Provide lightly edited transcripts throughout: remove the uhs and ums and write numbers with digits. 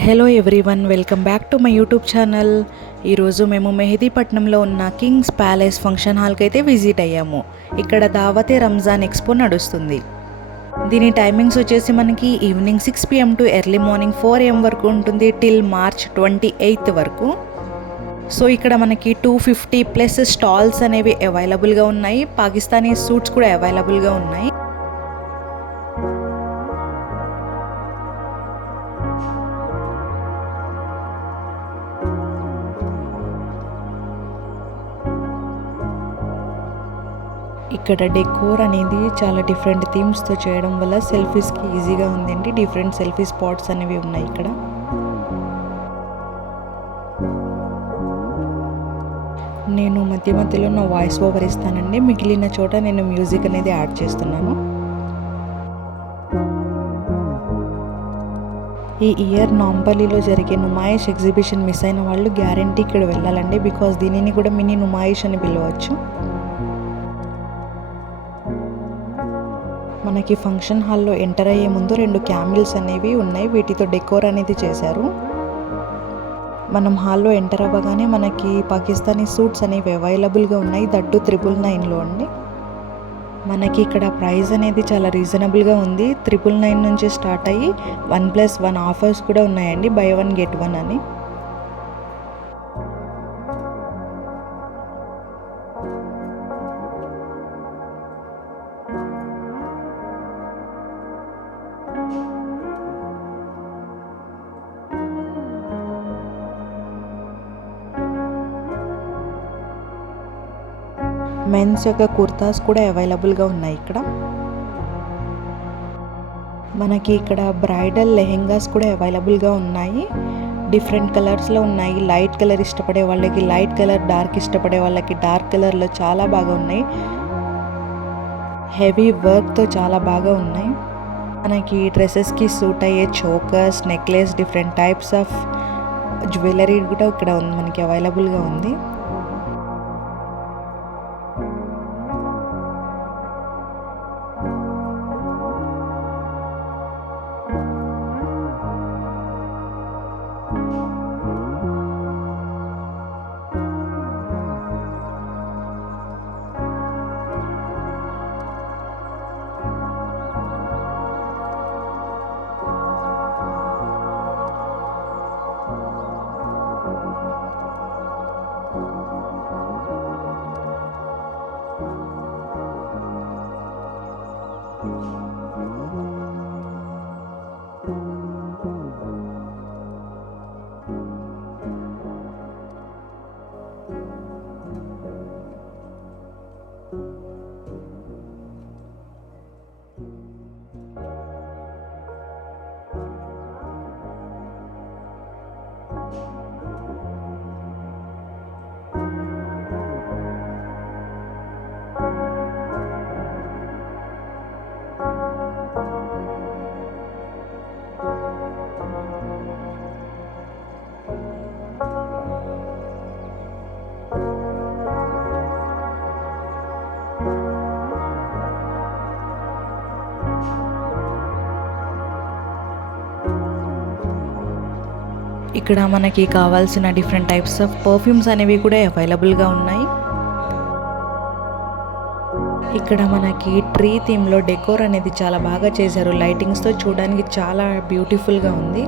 Hello everyone, welcome back to my YouTube channel. ఈరోజు మేము మెహదీపట్నంలో ఉన్న కింగ్స్ ప్యాలెస్ ఫంక్షన్ హాల్కి అయితే విజిట్ అయ్యాము. ఇక్కడ దావతే రంజాన్ ఎక్స్పో నడుస్తుంది. దీని టైమింగ్స్ వచ్చేసి మనకి ఈవినింగ్ 6 PM టు ఎర్లీ మార్నింగ్ 4 AM వరకు ఉంటుంది, టిల్ మార్చ్ 28th వరకు. సో ఇక్కడ మనకి 250+ స్టాల్స్ అనేవి అవైలబుల్గా ఉన్నాయి. పాకిస్తానీ సూట్స్ కూడా అవైలబుల్గా ఉన్నాయి. ఇక్కడ డెకోర్ అనేది చాలా డిఫరెంట్ థీమ్స్తో చేయడం వల్ల సెల్ఫీస్కి ఈజీగా ఉందండి. డిఫరెంట్ సెల్ఫీ స్పాట్స్ అనేవి ఉన్నాయి ఇక్కడ. నేను మధ్య మధ్యలో నా వాయిస్ ఓవర్ ఇస్తానండి, మిగిలిన చోట నేను మ్యూజిక్ అనేది యాడ్ చేస్తున్నాను. ఈ ఇయర్ నాంపల్లిలో జరిగే నుమాయిష్ ఎగ్జిబిషన్ మిస్ అయిన వాళ్ళు గ్యారంటీ ఇక్కడ వెళ్ళాలండి, బికాస్ దీనిని కూడా మినీ నుమాయిష్ అని పిలవచ్చు. మనకి ఫంక్షన్ హాల్లో ఎంటర్ అయ్యే ముందు 2 క్యామిల్స్ అనేవి ఉన్నాయి. వీటితో డెకోర్ అనేది చేశారు. మనం హాల్లో ఎంటర్ అవ్వగానే మనకి పాకిస్తానీ సూట్స్ అనేవి అవైలబుల్గా ఉన్నాయి. దట్టు 999లో అండి. మనకి ఇక్కడ ప్రైస్ అనేది చాలా రీజనబుల్గా ఉంది. 999 నుంచి స్టార్ట్ అయ్యి 1+1 ఆఫర్స్ కూడా ఉన్నాయండి, బై 1 get 1 అని. మెన్స్ యొక్క కుర్తాస్ కూడా అవైలబుల్గా ఉన్నాయి ఇక్కడ. మనకి ఇక్కడ బ్రైడల్ లెహెంగాస్ కూడా అవైలబుల్గా ఉన్నాయి. డిఫరెంట్ కలర్స్లో ఉన్నాయి. లైట్ కలర్ ఇష్టపడే వాళ్ళకి లైట్ కలర్, డార్క్ ఇష్టపడే వాళ్ళకి డార్క్ కలర్లో చాలా బాగా ఉన్నాయి. హెవీ వర్క్తో చాలా బాగా ఉన్నాయి. మనకి డ్రెస్సెస్కి సూట్ అయ్యే chokers, necklace, different types of jewellery కూడా ఇక్కడ మనకి అవైలబుల్గా ఉంది. ఇక్కడ మనకి కావాల్సిన డిఫరెంట్ టైప్స్ ఆఫ్ పర్ఫ్యూమ్స్ అనేవి కూడా అవైలబుల్గా ఉన్నాయి. ఇక్కడ మనకి ట్రీ థీమ్లో డెకోర్ అనేది చాలా బాగా చేశారు. లైటింగ్స్తో చూడడానికి చాలా బ్యూటిఫుల్గా ఉంది.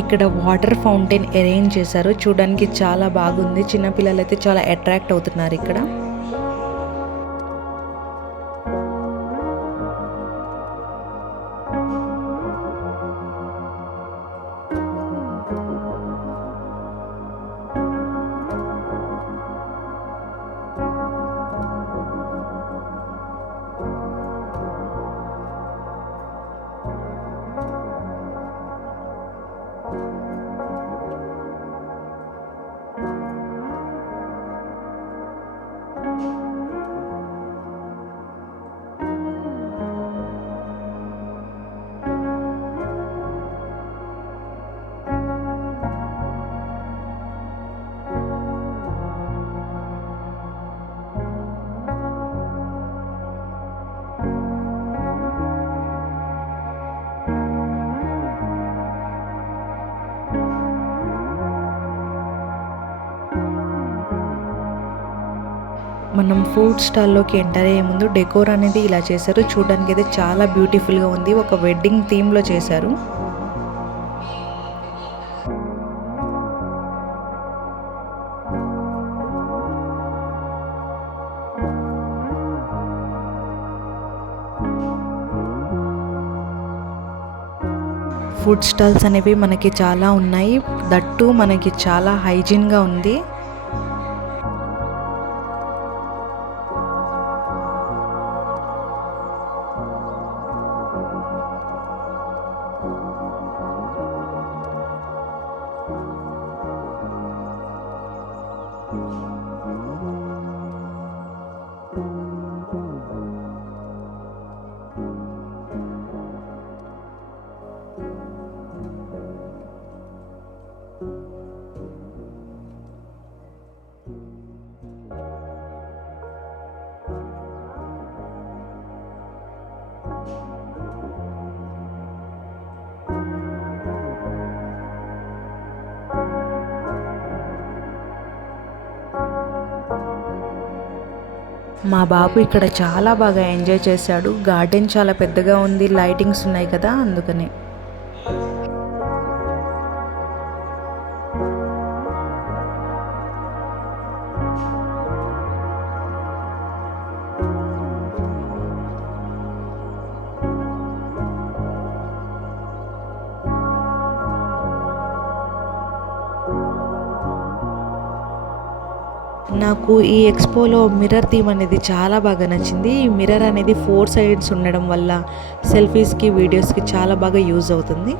ఇక్కడ వాటర్ ఫౌంటైన్ అరేంజ్ చేశారు, చూడడానికి చాలా బాగుంది. చిన్నపిల్లలు అయితే చాలా అట్రాక్ట్ అవుతున్నారు ఇక్కడ. మనం ఫుడ్ స్టాల్లోకి ఎంటర్ అయ్యే ముందు డెకోర్ అనేది ఇలా చేశారు. చూడడానికి అయితే చాలా బ్యూటిఫుల్గా ఉంది. ఒక వెడ్డింగ్ థీమ్లో చేశారు. ఫుడ్ స్టాల్స్ అనేవి మనకి చాలా ఉన్నాయి. దట్టు మనకి చాలా హైజీన్గా ఉంది. మా బాబు ఇక్కడ చాలా బాగా ఎంజాయ్ చేశాడు. గార్డెన్ చాలా పెద్దగా ఉంది, లైటింగ్స్ ఉన్నాయి కదా, అందుకని. నాకు ఈ ఎక్స్పోలో మిర్రర్ థీమ్ అనేది చాలా బాగా నచ్చింది. ఈ మిర్రర్ అనేది 4 సైడ్స్ ఉండడం వల్ల సెల్ఫీస్కి, వీడియోస్కి చాలా బాగా యూజ్ అవుతుంది.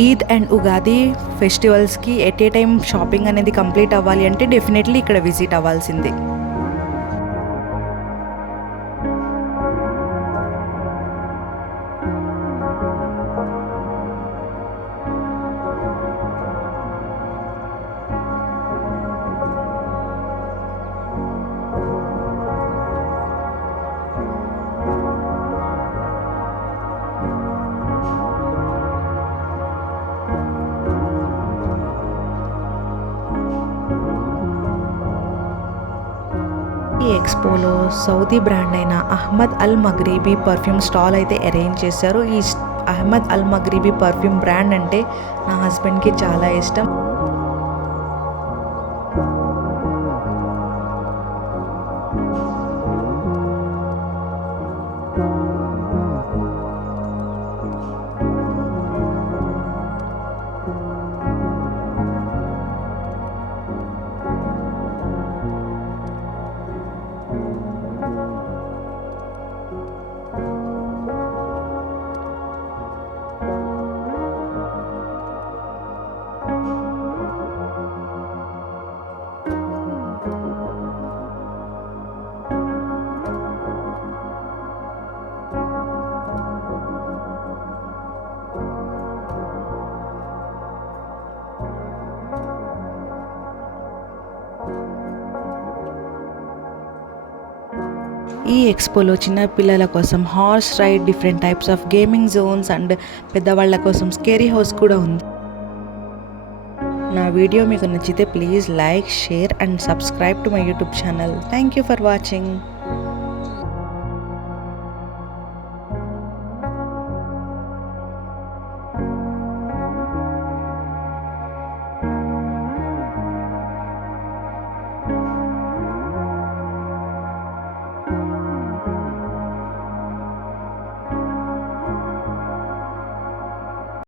ఈద్ అండ్ ఉగాది ఫెస్టివల్స్కి ఎట్ ఏ టైం షాపింగ్ అనేది కంప్లీట్ అవ్వాలి అంటే డెఫినెట్లీ ఇక్కడ విజిట్ అవ్వాల్సిందే. ఈ ఎక్స్పోలో సౌదీ బ్రాండ్ అయిన అహ్మద్ అల్ మగ్రీబీ పర్ఫ్యూమ్ స్టాల్ అయితే అరేంజ్ చేశారు. ఈ అహ్మద్ అల్ మగ్రీబీ పర్ఫ్యూమ్ బ్రాండ్ అంటే నా హస్బెండ్కి చాలా ఇష్టం. ఈ ఎక్స్పోలో చిన్న పిల్లల కోసం horse ride, different types of gaming zones and పెద్దవాళ్ళ కోసం స్కేరీ హౌస్ కూడా ఉంది. నా వీడియో మీకు నచ్చితే please like, share and subscribe to my YouTube channel. Thank you for watching.